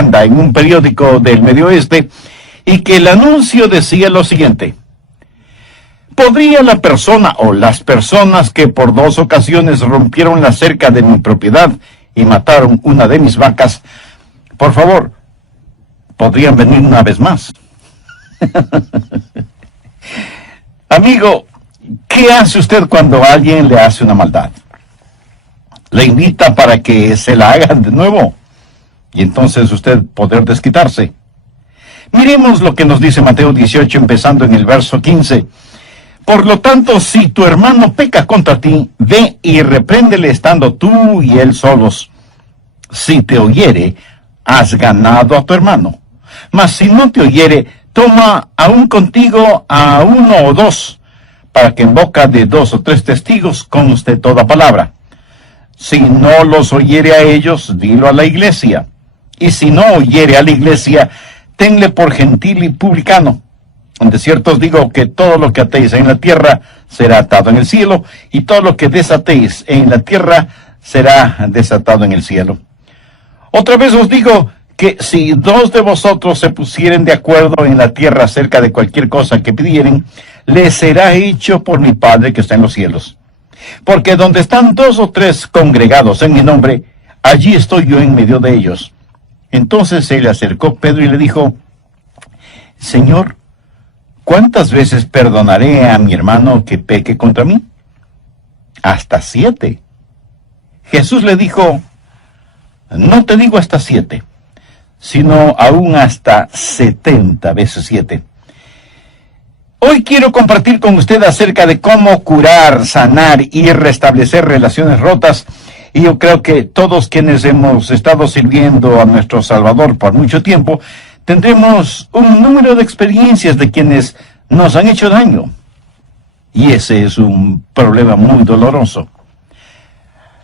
propaganda en un periódico del Medio Oeste y que el anuncio decía lo siguiente: ¿podría la persona o las personas que por 2 ocasiones rompieron la cerca de mi propiedad y mataron una de mis vacas, por favor, podrían venir una vez más? Amigo, ¿qué hace usted cuando alguien le hace una maldad? Le invita para que se la hagan de nuevo y entonces usted poder desquitarse. Miremos lo que nos dice Mateo 18, empezando en el verso 15. Por lo tanto, si tu hermano peca contra ti, ve y repréndele estando tú y él solos. Si te oyere, has ganado a tu hermano. Mas si no te oyere, toma aún contigo a 1 o 2, para que en boca de 2 o 3 testigos conste toda palabra. Si no los oyere a ellos, dilo a la iglesia. Y si no oyere a la iglesia, tenle por gentil y publicano. De cierto os digo que todo lo que atéis en la tierra será atado en el cielo, y todo lo que desatéis en la tierra será desatado en el cielo. Otra vez os digo que si 2 de vosotros se pusieren de acuerdo en la tierra acerca de cualquier cosa que pidieren, les será hecho por mi Padre que está en los cielos. Porque donde están 2 o 3 congregados en mi nombre, allí estoy yo en medio de ellos. Entonces se le acercó Pedro y le dijo: Señor, ¿cuántas veces perdonaré a mi hermano que peque contra mí? Hasta 7. Jesús le dijo: no te digo hasta 7, sino aún hasta 70 veces 7. Hoy quiero compartir con usted acerca de cómo curar, sanar y restablecer relaciones rotas. Y yo creo que todos quienes hemos estado sirviendo a nuestro Salvador por mucho tiempo, tendremos un número de experiencias de quienes nos han hecho daño. Y ese es un problema muy doloroso.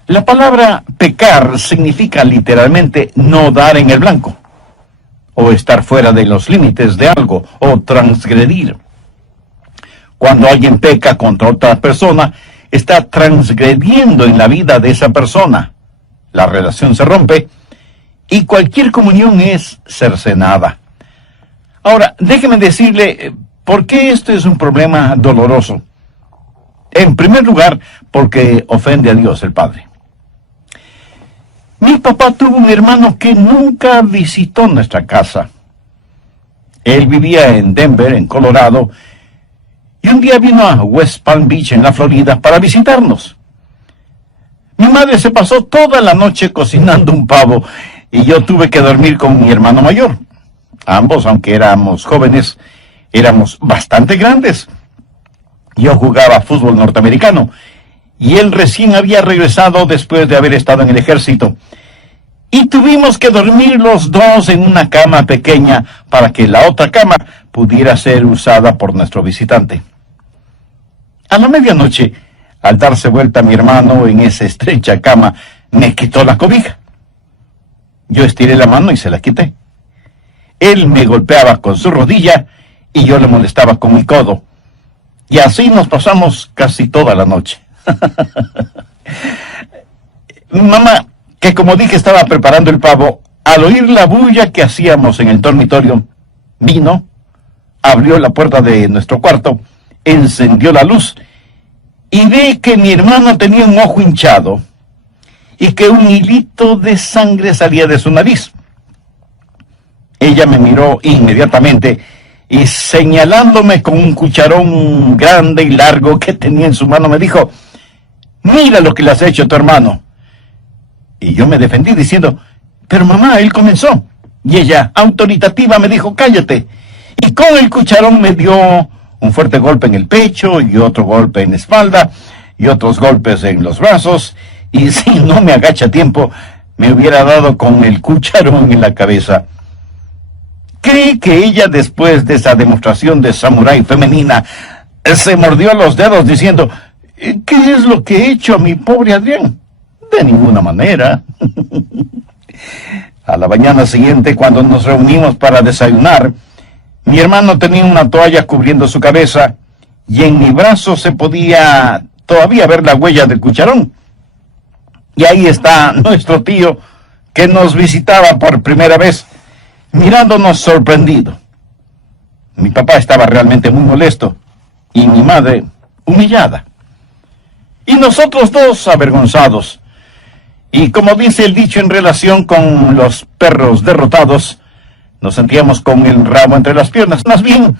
La palabra pecar significa literalmente no dar en el blanco, o estar fuera de los límites de algo, o transgredir. Cuando alguien peca contra otra persona, está transgrediendo en la vida de esa persona. La relación se rompe y cualquier comunión es cercenada. Ahora, déjeme decirle por qué esto es un problema doloroso. En primer lugar, porque ofende a Dios el Padre. Mi papá tuvo un hermano que nunca visitó nuestra casa. Él vivía en Denver, en Colorado, y un día vino a West Palm Beach, en la Florida, para visitarnos. Mi madre se pasó toda la noche cocinando un pavo, y yo tuve que dormir con mi hermano mayor. Ambos, aunque éramos jóvenes, éramos bastante grandes. Yo jugaba fútbol norteamericano, y él recién había regresado después de haber estado en el ejército. Y tuvimos que dormir los dos en una cama pequeña para que la otra cama pudiera ser usada por nuestro visitante. A la medianoche, al darse vuelta mi hermano en esa estrecha cama, me quitó la cobija. Yo estiré la mano y se la quité. Él me golpeaba con su rodilla y yo le molestaba con mi codo. Y así nos pasamos casi toda la noche. Mamá, que como dije estaba preparando el pavo, al oír la bulla que hacíamos en el dormitorio, vino, abrió la puerta de nuestro cuarto, encendió la luz y ve que mi hermano tenía un ojo hinchado y que un hilito de sangre salía de su nariz. Ella me miró inmediatamente y señalándome con un cucharón grande y largo que tenía en su mano me dijo: mira lo que le has hecho a tu hermano. Y yo me defendí diciendo: pero mamá, él comenzó. Y ella, autoritativa, me dijo: cállate. Y con el cucharón me dio un fuerte golpe en el pecho, y otro golpe en la espalda, y otros golpes en los brazos, y si no me agacha a tiempo, me hubiera dado con el cucharón en la cabeza. ¿Cree que ella, después de esa demostración de samurái femenina, se mordió los dedos diciendo: ¿qué es lo que he hecho a mi pobre Adrián? De ninguna manera. A la mañana siguiente, cuando nos reunimos para desayunar, mi hermano tenía una toalla cubriendo su cabeza y en mi brazo se podía todavía ver la huella del cucharón. Y ahí está nuestro tío que nos visitaba por primera vez mirándonos sorprendido. Mi papá estaba realmente muy molesto y mi madre humillada. Y nosotros dos avergonzados. Y como dice el dicho en relación con los perros derrotados, nos sentíamos con el rabo entre las piernas, más bien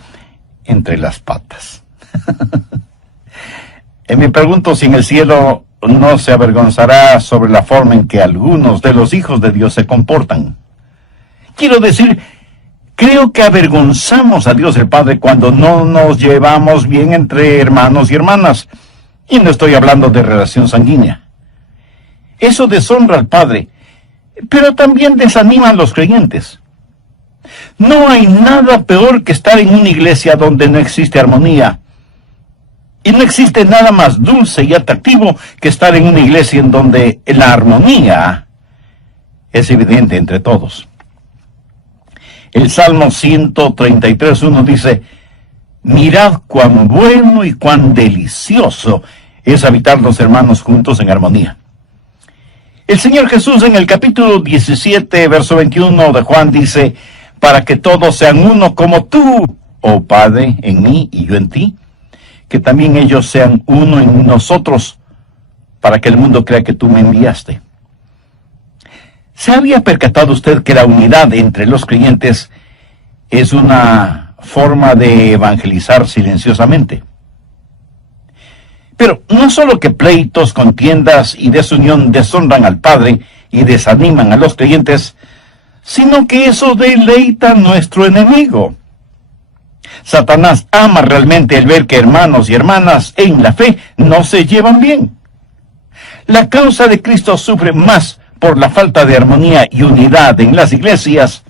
entre las patas. Y me pregunto si en el cielo no se avergonzará sobre la forma en que algunos de los hijos de Dios se comportan. Quiero decir, creo que avergonzamos a Dios el Padre cuando no nos llevamos bien entre hermanos y hermanas. Y no estoy hablando de relación sanguínea. Eso deshonra al Padre, pero también desanima a los creyentes. No hay nada peor que estar en una iglesia donde no existe armonía. Y no existe nada más dulce y atractivo que estar en una iglesia en donde la armonía es evidente entre todos. El Salmo 133:1 dice: mirad cuán bueno y cuán delicioso es habitar los hermanos juntos en armonía. El Señor Jesús en el capítulo 17, verso 21 de Juan dice: para que todos sean uno como tú, oh Padre, en mí y yo en ti, que también ellos sean uno en nosotros, para que el mundo crea que tú me enviaste. ¿Se había percatado usted que la unidad entre los creyentes es una forma de evangelizar silenciosamente? Pero no solo que pleitos, contiendas y desunión deshonran al Padre y desaniman a los creyentes, sino que eso deleita a nuestro enemigo. Satanás ama realmente el ver que hermanos y hermanas en la fe no se llevan bien. La causa de Cristo sufre más por la falta de armonía y unidad en las iglesias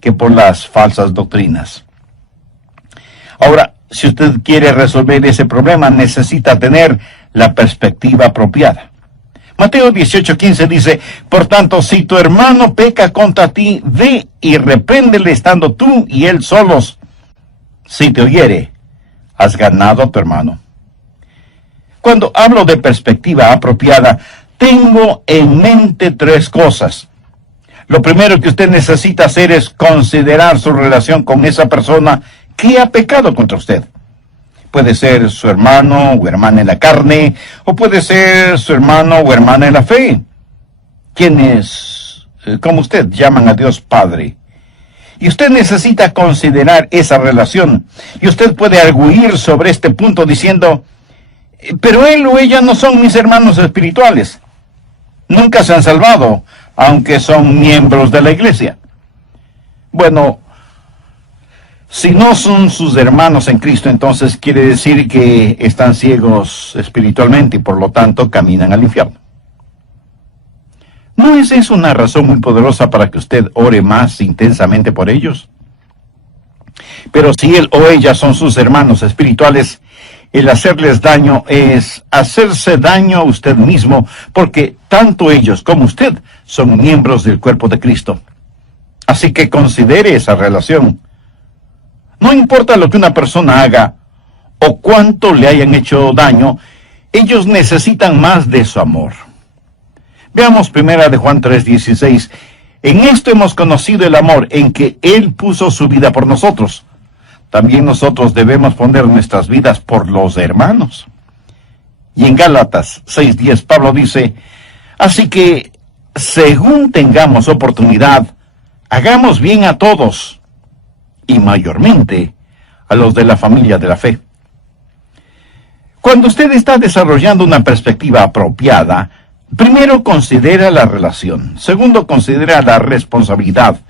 que por las falsas doctrinas. Ahora, si usted quiere resolver ese problema, necesita tener la perspectiva apropiada. Mateo 18:15 dice: por tanto, si tu hermano peca contra ti, ve y repréndele estando tú y él solos. Si te oyere, has ganado a tu hermano. Cuando hablo de perspectiva apropiada, tengo en mente tres cosas. Lo primero que usted necesita hacer es considerar su relación con esa persona que ha pecado contra usted. Puede ser su hermano o hermana en la carne, o puede ser su hermano o hermana en la fe, quienes, como usted, llaman a Dios Padre. Y usted necesita considerar esa relación. Y usted puede arguir sobre este punto diciendo: pero él o ella no son mis hermanos espirituales. Nunca se han salvado, aunque son miembros de la iglesia. Bueno, si no son sus hermanos en Cristo, entonces quiere decir que están ciegos espiritualmente y por lo tanto caminan al infierno. ¿No es eso una razón muy poderosa para que usted ore más intensamente por ellos? Pero si él o ella son sus hermanos espirituales, el hacerles daño es hacerse daño a usted mismo, porque tanto ellos como usted son miembros del cuerpo de Cristo. Así que considere esa relación. No importa lo que una persona haga o cuánto le hayan hecho daño, ellos necesitan más de su amor. Veamos primera de Juan 3:16. En esto hemos conocido el amor, en que Él puso su vida por nosotros. También nosotros debemos poner nuestras vidas por los hermanos. Y en Gálatas 6:10 Pablo dice: así que, según tengamos oportunidad, hagamos bien a todos, y mayormente a los de la familia de la fe. Cuando usted está desarrollando una perspectiva apropiada, primero considera la relación, segundo considera la responsabilidad,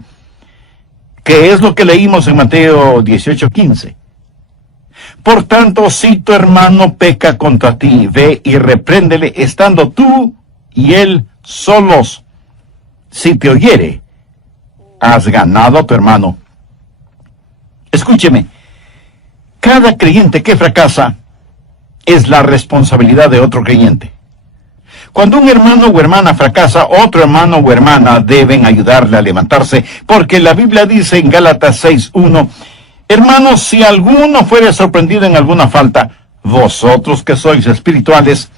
que es lo que leímos en Mateo 18:15. Por tanto, si tu hermano peca contra ti, ve y repréndele estando tú y él solos. Si te oyere, has ganado a tu hermano. Escúcheme, cada creyente que fracasa es la responsabilidad de otro creyente. Cuando un hermano o hermana fracasa, otro hermano o hermana deben ayudarle a levantarse, porque la Biblia dice en Gálatas 6:1, hermanos, si alguno fuere sorprendido en alguna falta, vosotros que sois espirituales,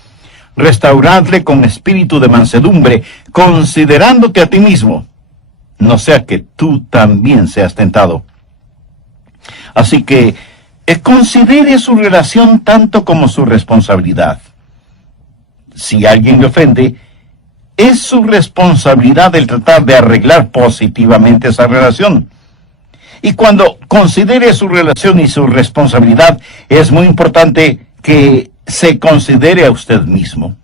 restauradle con espíritu de mansedumbre, considerándote a ti mismo, no sea que tú también seas tentado. Así que considere su relación tanto como su responsabilidad. Si alguien le ofende, es su responsabilidad el tratar de arreglar positivamente esa relación. Y cuando considere su relación y su responsabilidad, es muy importante que se considere a usted mismo.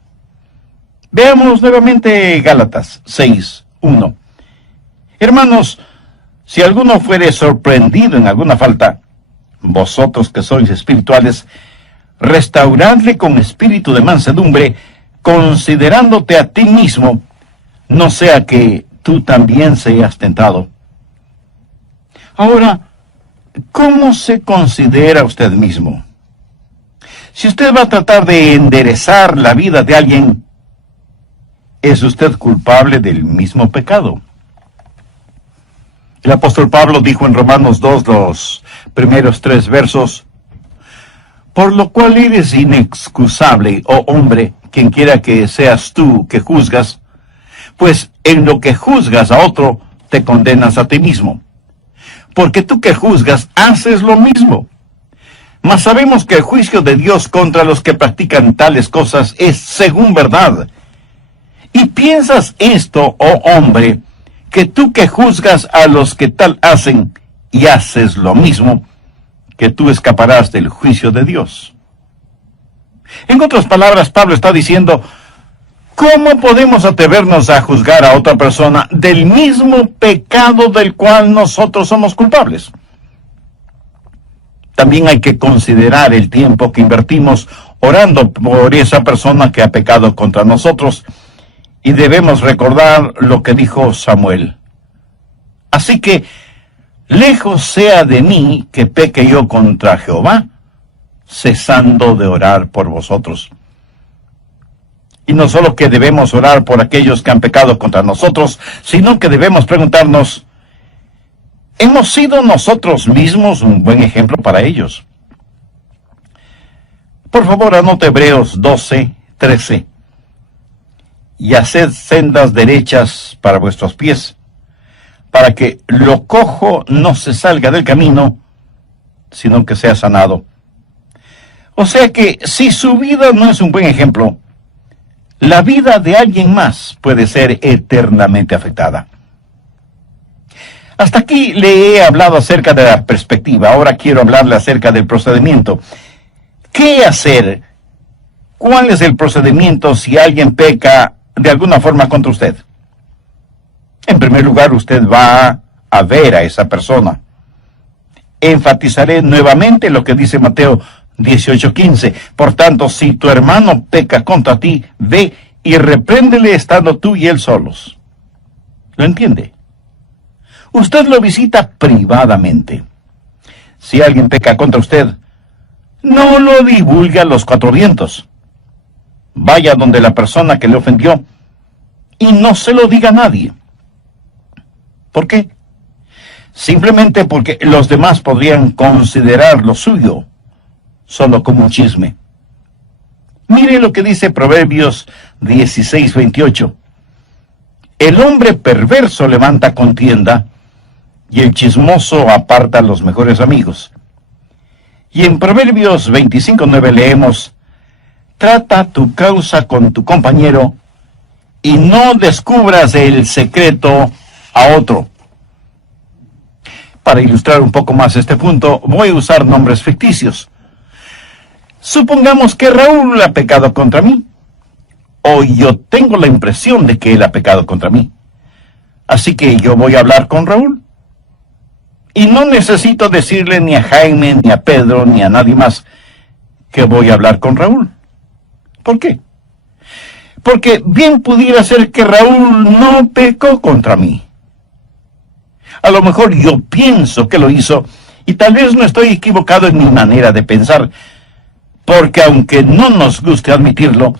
Veamos nuevamente Gálatas 6:1. Hermanos, si alguno fuere sorprendido en alguna falta, vosotros que sois espirituales, restauradle con espíritu de mansedumbre, considerándote a ti mismo, no sea que tú también seas tentado. Ahora, ¿cómo se considera usted mismo? Si usted va a tratar de enderezar la vida de alguien, ¿es usted culpable del mismo pecado? El apóstol Pablo dijo en Romanos 2, los primeros 3 versos, por lo cual eres inexcusable, oh hombre, quien quiera que seas tú que juzgas, pues en lo que juzgas a otro, te condenas a ti mismo. Porque tú que juzgas, haces lo mismo. Mas sabemos que el juicio de Dios contra los que practican tales cosas es según verdad. Y piensas esto, oh hombre, que tú que juzgas a los que tal hacen y haces lo mismo, que tú escaparás del juicio de Dios. En otras palabras, Pablo está diciendo, ¿cómo podemos atrevernos a juzgar a otra persona del mismo pecado del cual nosotros somos culpables? También hay que considerar el tiempo que invertimos orando por esa persona que ha pecado contra nosotros, y debemos recordar lo que dijo Samuel. Así que, lejos sea de mí que peque yo contra Jehová, cesando de orar por vosotros. Y no solo que debemos orar por aquellos que han pecado contra nosotros, sino que debemos preguntarnos, ¿hemos sido nosotros mismos un buen ejemplo para ellos? Por favor, anote Hebreos 12:13. Y haced sendas derechas para vuestros pies, para que lo cojo no se salga del camino, sino que sea sanado. O sea que si su vida no es un buen ejemplo, la vida de alguien más puede ser eternamente afectada. Hasta aquí le he hablado acerca de la perspectiva. Ahora quiero hablarle acerca del procedimiento. ¿Qué hacer? ¿Cuál es el procedimiento si alguien peca de alguna forma contra usted? En primer lugar, usted va a ver a esa persona. Enfatizaré nuevamente lo que dice Mateo 18:15. Por tanto, si tu hermano peca contra ti, ve y repréndele estando tú y él solos. ¿Lo entiende? Usted lo visita privadamente. Si alguien peca contra usted, no lo divulgue a los 4 vientos. Vaya donde la persona que le ofendió y no se lo diga a nadie. ¿Por qué? Simplemente porque los demás podrían considerar lo suyo solo como un chisme. Mire lo que dice Proverbios 16:28. El hombre perverso levanta contienda, y el chismoso aparta a los mejores amigos. Y en Proverbios 25:9 leemos, trata tu causa con tu compañero, y no descubras el secreto a otro. Para ilustrar un poco más este punto, voy a usar nombres ficticios. Supongamos que Raúl ha pecado contra mí, o yo tengo la impresión de que él ha pecado contra mí. Así que yo voy a hablar con Raúl. Y no necesito decirle ni a Jaime, ni a Pedro, ni a nadie más que voy a hablar con Raúl. ¿Por qué? Porque bien pudiera ser que Raúl no pecó contra mí. A lo mejor yo pienso que lo hizo, y tal vez no estoy equivocado en mi manera de pensar, porque aunque no nos guste admitirlo,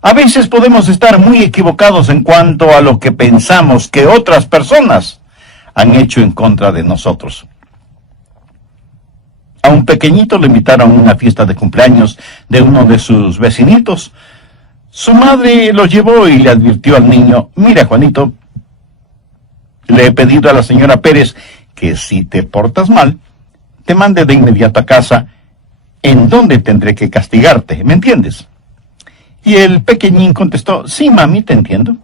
a veces podemos estar muy equivocados en cuanto a lo que pensamos que otras personas han hecho en contra de nosotros. A un pequeñito le invitaron a una fiesta de cumpleaños de uno de sus vecinitos. Su madre lo llevó y le advirtió al niño, mira Juanito, Le he pedido a la señora Pérez que si te portas mal, te mande de inmediato a casa, en donde tendré que castigarte, ¿me entiendes? Y el pequeñín contestó, sí, mami, te entiendo.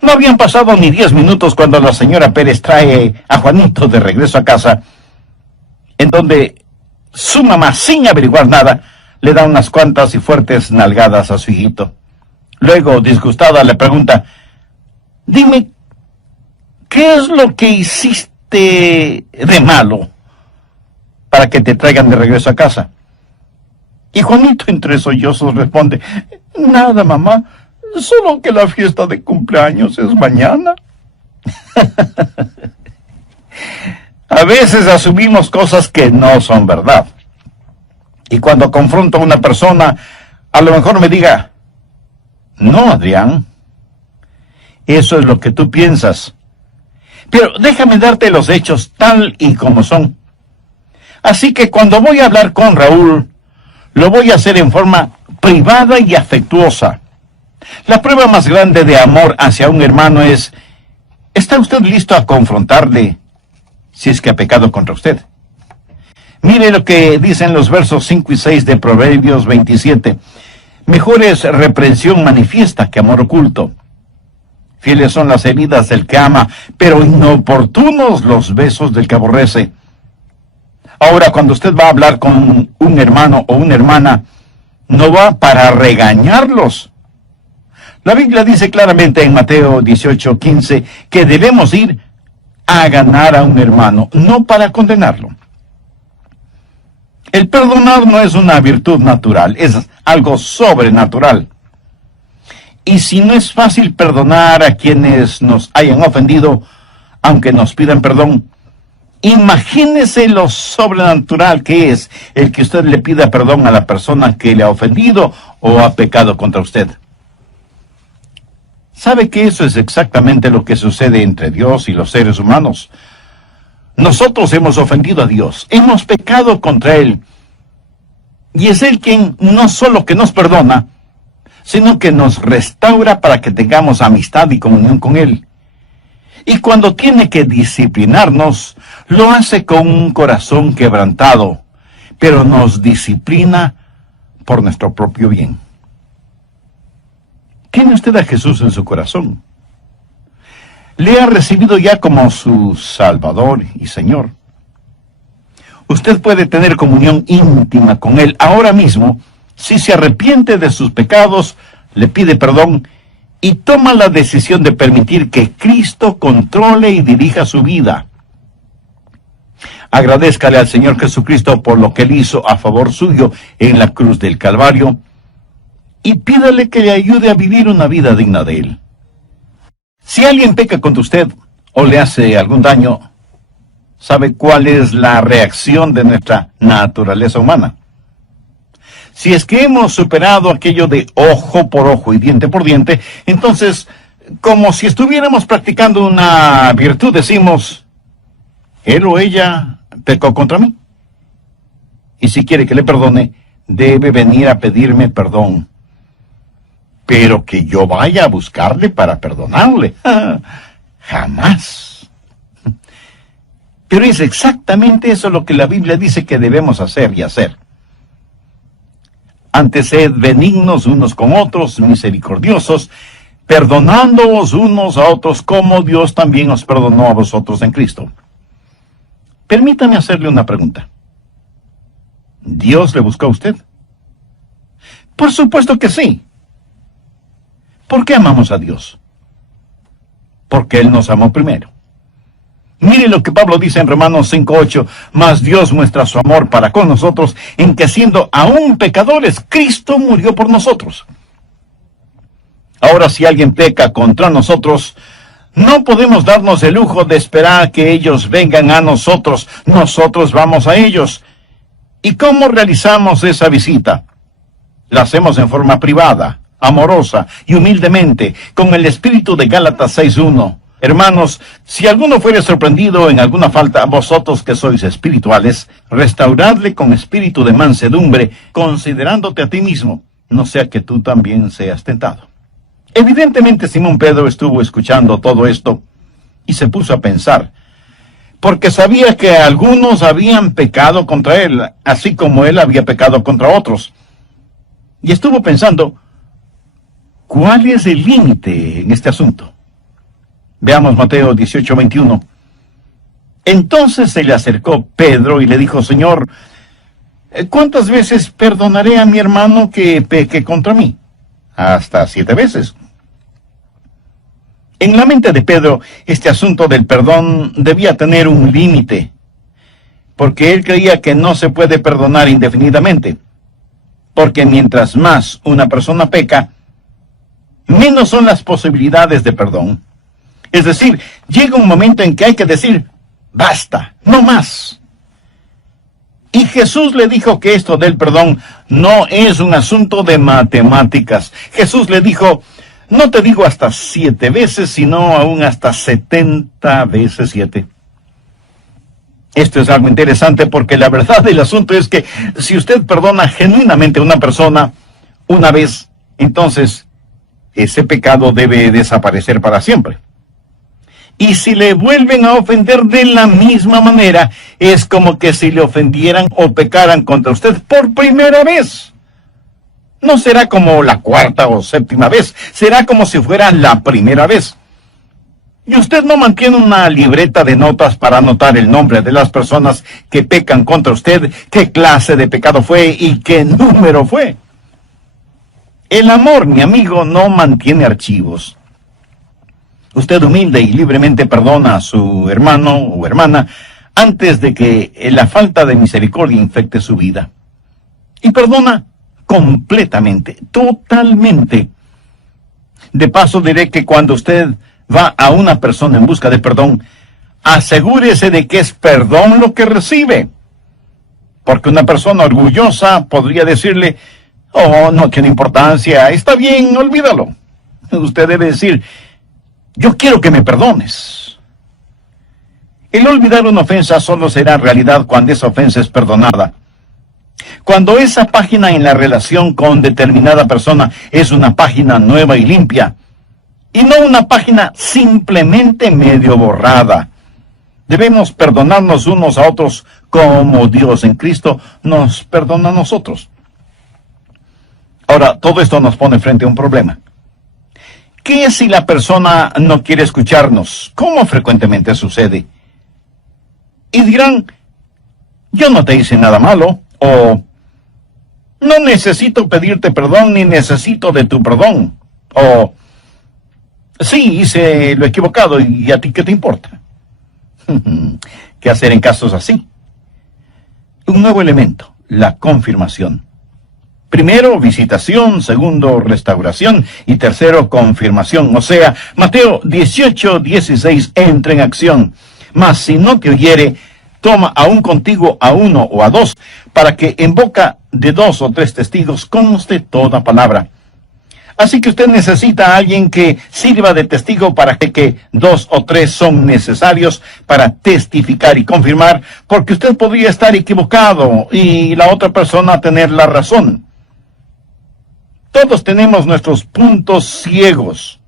No habían pasado ni 10 minutos cuando la señora Pérez trae a Juanito de regreso a casa, en donde su mamá, sin averiguar nada, le da unas cuantas y fuertes nalgadas a su hijito. Luego, disgustada, le pregunta, dime, ¿qué es lo que hiciste de malo para que te traigan de regreso a casa? Y Juanito, entre sollozos, responde, nada, mamá, solo que la fiesta de cumpleaños es mañana. A veces asumimos cosas que no son verdad. Y cuando confronto a una persona, a lo mejor me diga, no, Adrián, eso es lo que tú piensas. Pero déjame darte los hechos tal y como son. Así que cuando voy a hablar con Raúl, lo voy a hacer en forma privada y afectuosa. La prueba más grande de amor hacia un hermano es, ¿está usted listo a confrontarle si es que ha pecado contra usted? Mire lo que dicen los versos 5 y 6 de Proverbios 27. Mejor es reprensión manifiesta que amor oculto. Fieles son las heridas del que ama, pero inoportunos los besos del que aborrece. Ahora, cuando usted va a hablar con un hermano o una hermana, no va para regañarlos. La Biblia dice claramente en Mateo 18:15 que debemos ir a ganar a un hermano, no para condenarlo. El perdonar no es una virtud natural, es algo sobrenatural. Y si no es fácil perdonar a quienes nos hayan ofendido, aunque nos pidan perdón, imagínese lo sobrenatural que es el que usted le pida perdón a la persona que le ha ofendido o ha pecado contra usted. ¿Sabe que eso es exactamente lo que sucede entre Dios y los seres humanos? Nosotros hemos ofendido a Dios, hemos pecado contra Él. Y es Él quien no solo que nos perdona, sino que nos restaura para que tengamos amistad y comunión con Él. Y cuando tiene que disciplinarnos, lo hace con un corazón quebrantado, pero nos disciplina por nuestro propio bien. ¿Tiene usted a Jesús en su corazón? ¿Le ha recibido ya como su Salvador y Señor? Usted puede tener comunión íntima con Él ahora mismo si se arrepiente de sus pecados, le pide perdón y toma la decisión de permitir que Cristo controle y dirija su vida. Agradézcale al Señor Jesucristo por lo que Él hizo a favor suyo en la cruz del Calvario y pídale que le ayude a vivir una vida digna de Él. Si alguien peca contra usted o le hace algún daño, ¿sabe cuál es la reacción de nuestra naturaleza humana? Si es que hemos superado aquello de ojo por ojo y diente por diente, entonces, como si estuviéramos practicando una virtud, decimos, él o ella pecó contra mí. Y si quiere que le perdone, debe venir a pedirme perdón. Pero que yo vaya a buscarle para perdonarle, jamás. Pero es exactamente eso lo que la Biblia dice que debemos hacer y hacer. Antes sed benignos unos con otros, misericordiosos, perdonándoos unos a otros como Dios también os perdonó a vosotros en Cristo. Permítame hacerle una pregunta. ¿Dios le buscó a usted? Por supuesto que sí. ¿Por qué amamos a Dios? Porque Él nos amó primero. Mire lo que Pablo dice en Romanos 5:8, mas Dios muestra su amor para con nosotros en que siendo aún pecadores, Cristo murió por nosotros. Ahora si alguien peca contra nosotros, no podemos darnos el lujo de esperar que ellos vengan a nosotros, nosotros vamos a ellos. ¿Y cómo realizamos esa visita? La hacemos en forma privada, amorosa y humildemente, con el espíritu de Gálatas 6:1. Hermanos, si alguno fuere sorprendido en alguna falta, vosotros que sois espirituales, restauradle con espíritu de mansedumbre, considerándote a ti mismo, no sea que tú también seas tentado. Evidentemente Simón Pedro estuvo escuchando todo esto, Y se puso a pensar, porque sabía que algunos habían pecado contra él, así como él había pecado contra otros. Y estuvo pensando, ¿cuál es el límite en este asunto? Veamos Mateo 18:21. Entonces se le acercó Pedro y le dijo, Señor, ¿cuántas veces perdonaré a mi hermano que peque contra mí? Hasta 7 veces. En la mente de Pedro, este asunto del perdón debía tener un límite, porque él creía que no se puede perdonar indefinidamente, porque mientras más una persona peca, menos son las posibilidades de perdón. Es decir, llega un momento en que hay que decir, basta, no más. Y Jesús le dijo que esto del perdón no es un asunto de matemáticas. Jesús le dijo, no te digo hasta 7 veces, sino aún hasta 70 veces 7. Esto es algo interesante porque la verdad del asunto es que si usted perdona genuinamente a una persona una vez, entonces ese pecado debe desaparecer para siempre. Y si le vuelven a ofender de la misma manera, es como que si le ofendieran o pecaran contra usted por primera vez. No será como la 4ª o 7ª vez, será como si fuera la primera vez. Y usted no mantiene una libreta de notas para anotar el nombre de las personas que pecan contra usted, qué clase de pecado fue y qué número fue. El amor, mi amigo, no mantiene archivos. Usted humilde y libremente perdona a su hermano o hermana antes de que la falta de misericordia infecte su vida. Y perdona completamente, totalmente. De paso diré que cuando usted va a una persona en busca de perdón, asegúrese de que es perdón lo que recibe. Porque una persona orgullosa podría decirle, oh, no tiene importancia, está bien, olvídalo. Usted debe decir, yo quiero que me perdones. El olvidar una ofensa solo será realidad cuando esa ofensa es perdonada. Cuando esa página en la relación con determinada persona es una página nueva y limpia, y no una página simplemente medio borrada. Debemos perdonarnos unos a otros como Dios en Cristo nos perdona a nosotros. Ahora, todo esto nos pone frente a un problema. ¿Qué si la persona no quiere escucharnos? ¿Cómo frecuentemente sucede? Y dirán, yo no te hice nada malo, o no necesito pedirte perdón ni necesito de tu perdón, o sí, hice lo equivocado y a ti qué te importa. ¿Qué hacer en casos así? Un nuevo elemento, la confirmación. Primero, visitación, segundo, restauración y tercero, confirmación. O sea, Mateo 18:16 entra en acción. Mas si no te oyere, toma aún contigo a 1 o a 2, para que en boca de 2 o 3 testigos conste toda palabra. Así que usted necesita a alguien que sirva de testigo para que 2 o 3 son necesarios para testificar y confirmar, porque usted podría estar equivocado y la otra persona tener la razón. Todos tenemos nuestros puntos ciegos.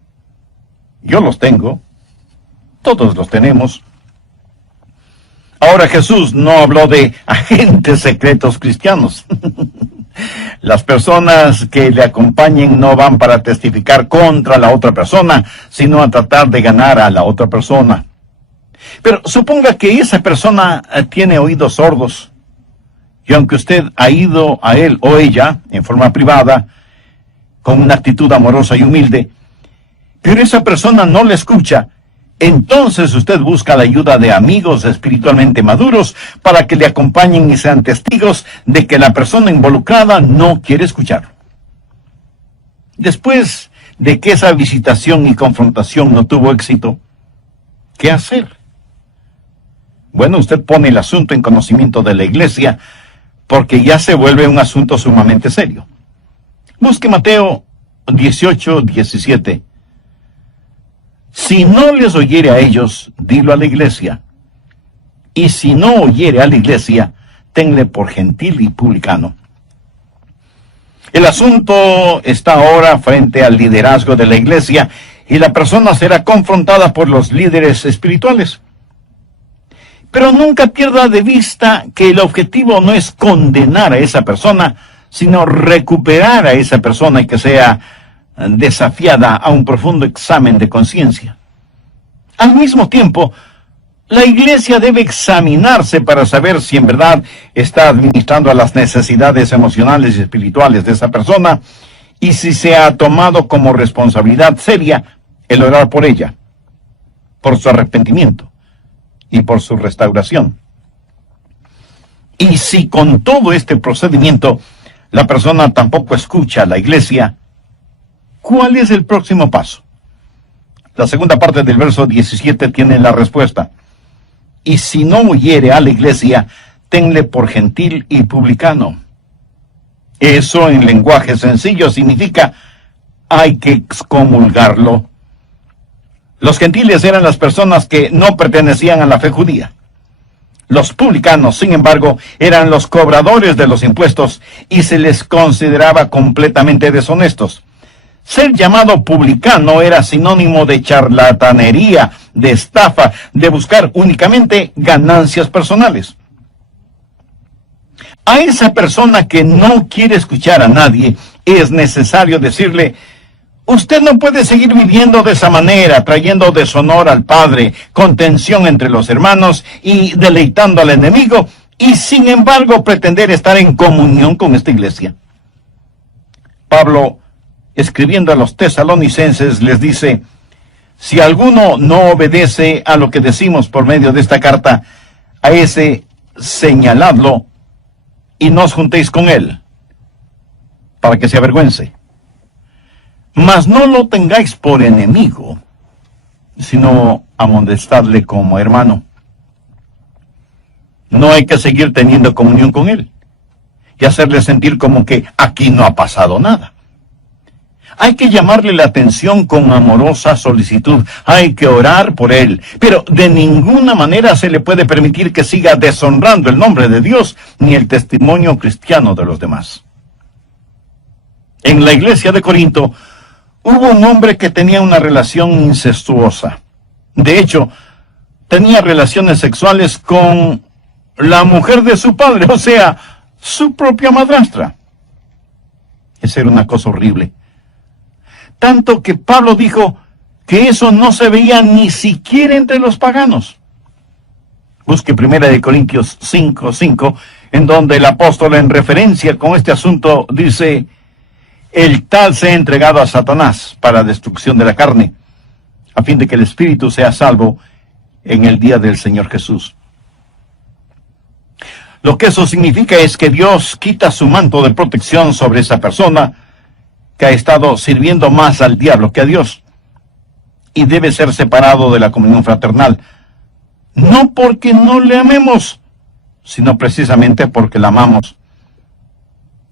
Yo los tengo. Todos los tenemos. Ahora Jesús no habló de agentes secretos cristianos. Las personas que le acompañen no van para testificar contra la otra persona, sino a tratar de ganar a la otra persona. Pero suponga que esa persona tiene oídos sordos, y aunque usted ha ido a él o ella en forma privada, con una actitud amorosa y humilde, pero esa persona no le escucha, entonces usted busca la ayuda de amigos espiritualmente maduros para que le acompañen y sean testigos de que la persona involucrada no quiere escuchar. Después de que esa visitación y confrontación no tuvo éxito, ¿qué hacer? Bueno, usted pone el asunto en conocimiento de la iglesia porque ya se vuelve un asunto sumamente serio. Busque Mateo 18:17. Si no les oyere a ellos, dilo a la iglesia. Y si no oyere a la iglesia, tenle por gentil y publicano. El asunto está ahora frente al liderazgo de la iglesia y la persona será confrontada por los líderes espirituales. Pero nunca pierda de vista que el objetivo no es condenar a esa persona, sino recuperar a esa persona y que sea desafiada a un profundo examen de conciencia. Al mismo tiempo, la iglesia debe examinarse para saber si en verdad está administrando a las necesidades emocionales y espirituales de esa persona y si se ha tomado como responsabilidad seria el orar por ella, por su arrepentimiento y por su restauración. Y si con todo este procedimiento la persona tampoco escucha a la iglesia, ¿cuál es el próximo paso? La segunda parte del verso 17 tiene la respuesta. Y si no oyere a la iglesia, tenle por gentil y publicano. Eso en lenguaje sencillo significa hay que excomulgarlo. Los gentiles eran las personas que no pertenecían a la fe judía. Los publicanos, sin embargo, eran los cobradores de los impuestos y se les consideraba completamente deshonestos. Ser llamado publicano era sinónimo de charlatanería, de estafa, de buscar únicamente ganancias personales. A esa persona que no quiere escuchar a nadie, es necesario decirle: usted no puede seguir viviendo de esa manera, trayendo deshonor al Padre, contención entre los hermanos y deleitando al enemigo, y sin embargo pretender estar en comunión con esta iglesia. Pablo, escribiendo a los tesalonicenses, les dice: si alguno no obedece a lo que decimos por medio de esta carta, a ese señaladlo y no os juntéis con él, para que se avergüence. Mas no lo tengáis por enemigo, sino amonestadle como hermano. No hay que seguir teniendo comunión con él y hacerle sentir como que aquí no ha pasado nada. Hay que llamarle la atención con amorosa solicitud. Hay que orar por él. Pero de ninguna manera se le puede permitir que siga deshonrando el nombre de Dios ni el testimonio cristiano de los demás. En la iglesia de Corinto hubo un hombre que tenía una relación incestuosa. De hecho, tenía relaciones sexuales con la mujer de su padre, o sea, su propia madrastra. Esa era una cosa horrible. Tanto que Pablo dijo que eso no se veía ni siquiera entre los paganos. Busque 1 Corintios 5:5, en donde el apóstol, en referencia con este asunto, dice: el tal se ha entregado a Satanás para destrucción de la carne, a fin de que el espíritu sea salvo en el día del Señor Jesús. Lo que eso significa es que Dios quita su manto de protección sobre esa persona que ha estado sirviendo más al diablo que a Dios, y debe ser separado de la comunión fraternal, no porque no le amemos, sino precisamente porque la amamos.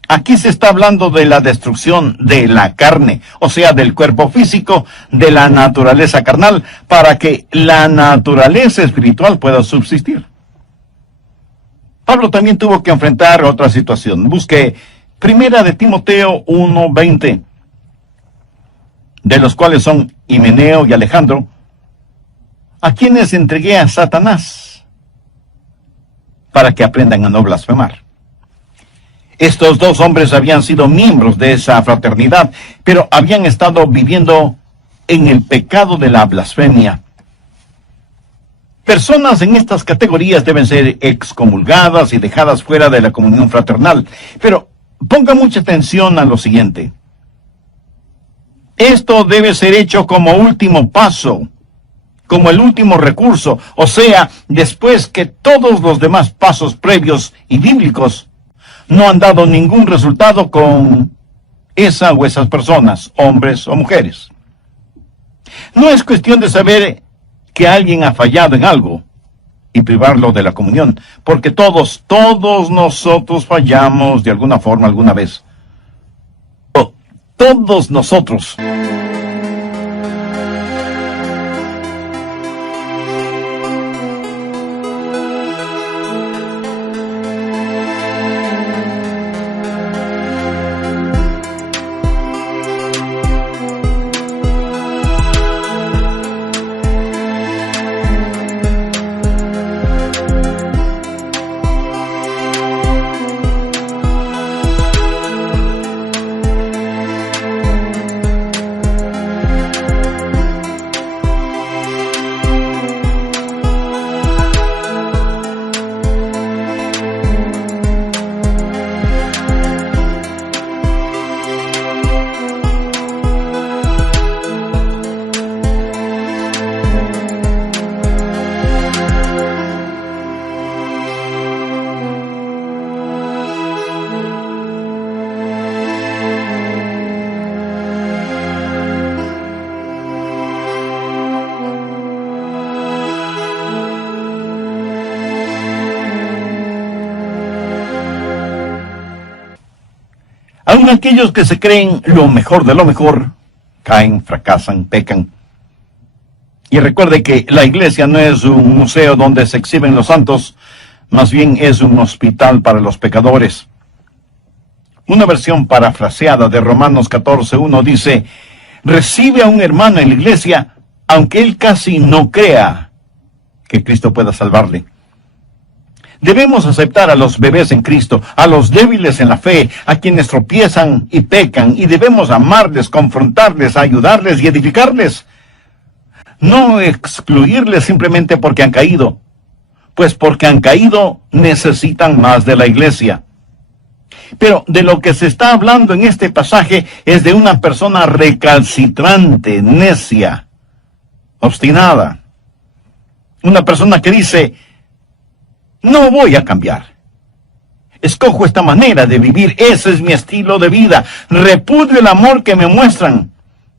Aquí se está hablando de la destrucción de la carne, o sea, del cuerpo físico, de la naturaleza carnal, para que la naturaleza espiritual pueda subsistir. Pablo también tuvo que enfrentar otra situación. Busque 1 Timoteo 1:20, de los cuales son Himeneo y Alejandro, a quienes entregué a Satanás, para que aprendan a no blasfemar. Estos dos hombres habían sido miembros de esa fraternidad, pero habían estado viviendo en el pecado de la blasfemia. Personas en estas categorías deben ser excomulgadas y dejadas fuera de la comunión fraternal. Pero ponga mucha atención a lo siguiente. Esto debe ser hecho como último paso, como el último recurso, o sea, después que todos los demás pasos previos y bíblicos no han dado ningún resultado con esa o esas personas, hombres o mujeres. No es cuestión de saber que alguien ha fallado en algo y privarlo de la comunión, porque todos nosotros fallamos de alguna forma alguna vez. Todos nosotros. Aun aquellos que se creen lo mejor de lo mejor, caen, fracasan, pecan. Y recuerde que la iglesia no es un museo donde se exhiben los santos, más bien es un hospital para los pecadores. Una versión parafraseada de Romanos 14:1 dice: recibe a un hermano en la iglesia, aunque él casi no crea que Cristo pueda salvarle. Debemos aceptar a los bebés en Cristo, a los débiles en la fe, a quienes tropiezan y pecan, y debemos amarles, confrontarles, ayudarles y edificarles. No excluirles simplemente porque han caído, pues porque han caído necesitan más de la iglesia. Pero de lo que se está hablando en este pasaje es de una persona recalcitrante, necia, obstinada. Una persona que dice: no voy a cambiar. Escojo esta manera de vivir, ese es mi estilo de vida. Repudio el amor que me muestran.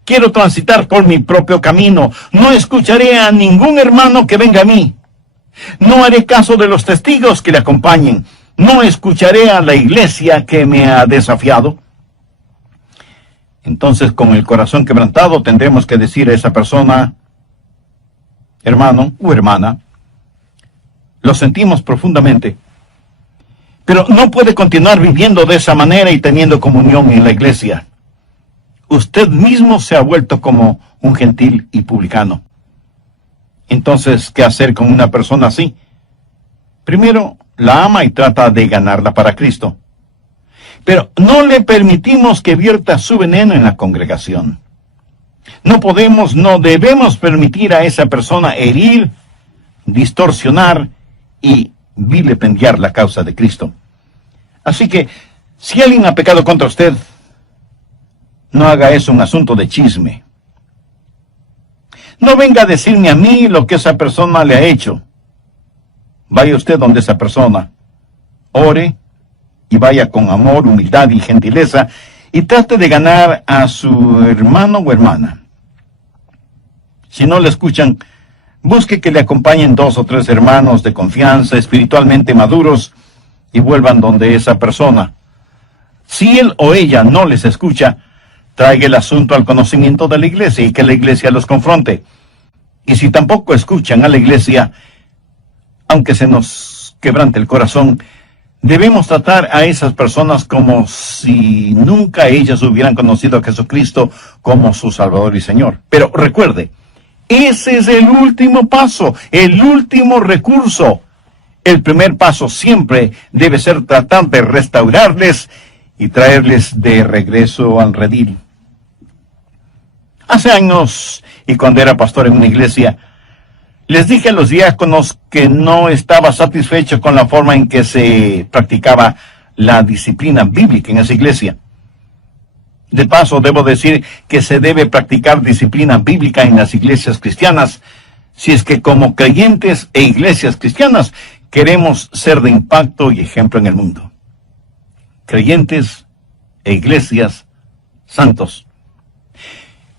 Quiero transitar por mi propio camino. No escucharé a ningún hermano que venga a mí. No haré caso de los testigos que le acompañen. No escucharé a la iglesia que me ha desafiado. Entonces, con el corazón quebrantado, tendremos que decir a esa persona: hermano o hermana, lo sentimos profundamente, pero no puede continuar viviendo de esa manera y teniendo comunión en la iglesia. Usted mismo se ha vuelto como un gentil y publicano. Entonces, ¿qué hacer con una persona así? Primero, la ama y trata de ganarla para Cristo. Pero no le permitimos que vierta su veneno en la congregación. No podemos, no debemos permitir a esa persona herir, distorsionar y vilipendiar la causa de Cristo. Así que, si alguien ha pecado contra usted, no haga eso un asunto de chisme. No venga a decirme a mí lo que esa persona le ha hecho. Vaya usted donde esa persona, ore y vaya con amor, humildad y gentileza y trate de ganar a su hermano o hermana. Si no le escuchan, busque que le acompañen 2 o 3 hermanos de confianza, espiritualmente maduros, y vuelvan donde esa persona. Si él o ella no les escucha, traiga el asunto al conocimiento de la iglesia y que la iglesia los confronte. Y si tampoco escuchan a la iglesia, aunque se nos quebrante el corazón, debemos tratar a esas personas como si nunca ellas hubieran conocido a Jesucristo como su Salvador y Señor. Pero recuerde, ese es el último paso, el último recurso. El primer paso siempre debe ser tratar de restaurarles y traerles de regreso al redil. Hace años, y cuando era pastor en una iglesia, les dije a los diáconos que no estaba satisfecho con la forma en que se practicaba la disciplina bíblica en esa iglesia. De paso, debo decir que se debe practicar disciplina bíblica en las iglesias cristianas, si es que como creyentes e iglesias cristianas queremos ser de impacto y ejemplo en el mundo. Creyentes e iglesias santos.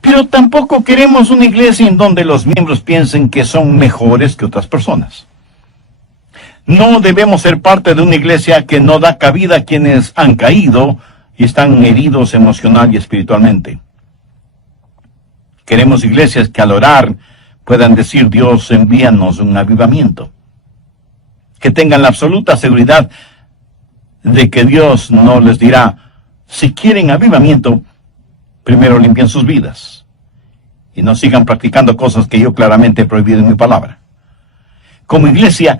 Pero tampoco queremos una iglesia en donde los miembros piensen que son mejores que otras personas. No debemos ser parte de una iglesia que no da cabida a quienes han caído y están heridos emocional y espiritualmente. Queremos iglesias que al orar puedan decir: Dios, envíanos un avivamiento. Que tengan la absoluta seguridad de que Dios no les dirá: si quieren avivamiento, primero limpien sus vidas y no sigan practicando cosas que yo claramente he prohibido en mi palabra. Como iglesia,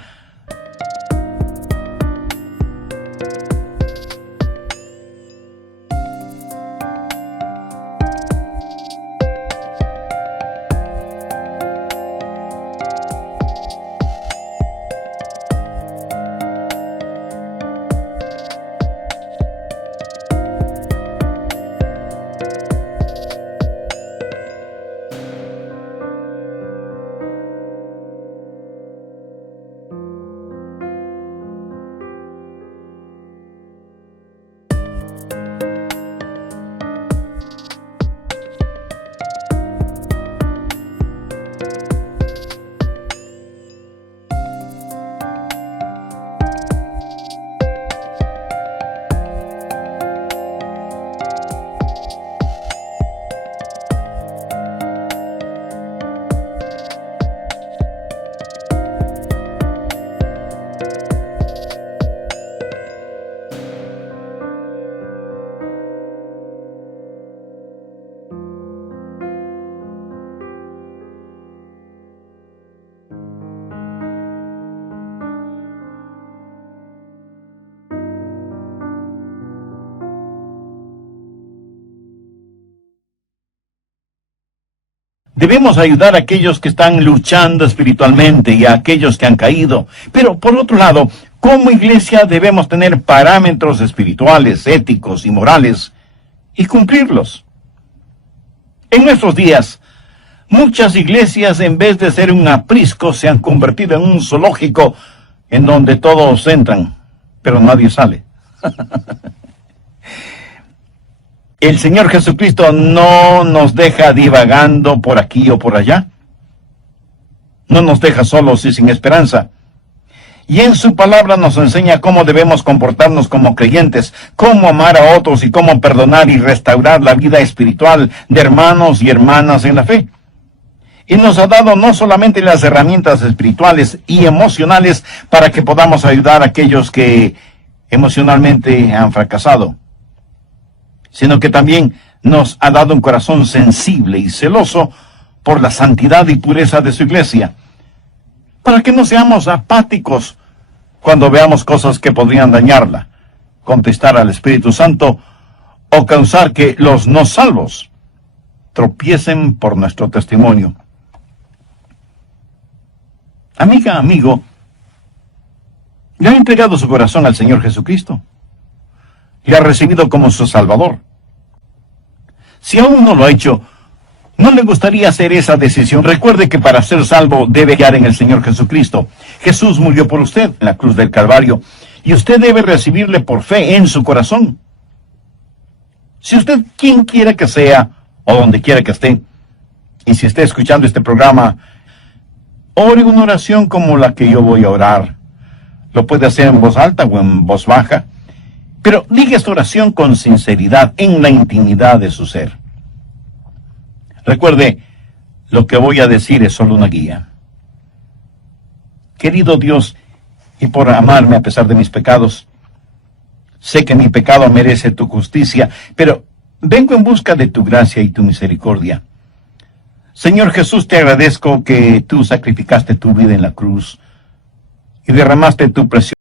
Debemos ayudar a aquellos que están luchando espiritualmente y a aquellos que han caído. Pero, por otro lado, como iglesia debemos tener parámetros espirituales, éticos y morales y cumplirlos. En nuestros días, muchas iglesias, en vez de ser un aprisco, se han convertido en un zoológico en donde todos entran, pero nadie sale. El Señor Jesucristo no nos deja divagando por aquí o por allá. No nos deja solos y sin esperanza. Y en su palabra nos enseña cómo debemos comportarnos como creyentes, cómo amar a otros y cómo perdonar y restaurar la vida espiritual de hermanos y hermanas en la fe. Y nos ha dado no solamente las herramientas espirituales y emocionales para que podamos ayudar a aquellos que emocionalmente han fracasado, sino que también nos ha dado un corazón sensible y celoso por la santidad y pureza de su iglesia, para que no seamos apáticos cuando veamos cosas que podrían dañarla, contestar al Espíritu Santo o causar que los no salvos tropiecen por nuestro testimonio. Amiga, amigo, ¿le ha entregado su corazón al Señor Jesucristo? ¿Le ha recibido como su Salvador? Si aún no lo ha hecho, ¿no le gustaría hacer esa decisión? Recuerde que para ser salvo debe guiar en el Señor Jesucristo. Jesús murió por usted en la cruz del Calvario, y usted debe recibirle por fe en su corazón. Si usted, quien quiera que sea, o donde quiera que esté, y si esté escuchando este programa, ore una oración como la que yo voy a orar. Lo puede hacer en voz alta o en voz baja, pero diga esta oración con sinceridad, en la intimidad de su ser. Recuerde, lo que voy a decir es solo una guía. Querido Dios, y por amarme a pesar de mis pecados, sé que mi pecado merece tu justicia, pero vengo en busca de tu gracia y tu misericordia. Señor Jesús, te agradezco que tú sacrificaste tu vida en la cruz y derramaste tu preciosa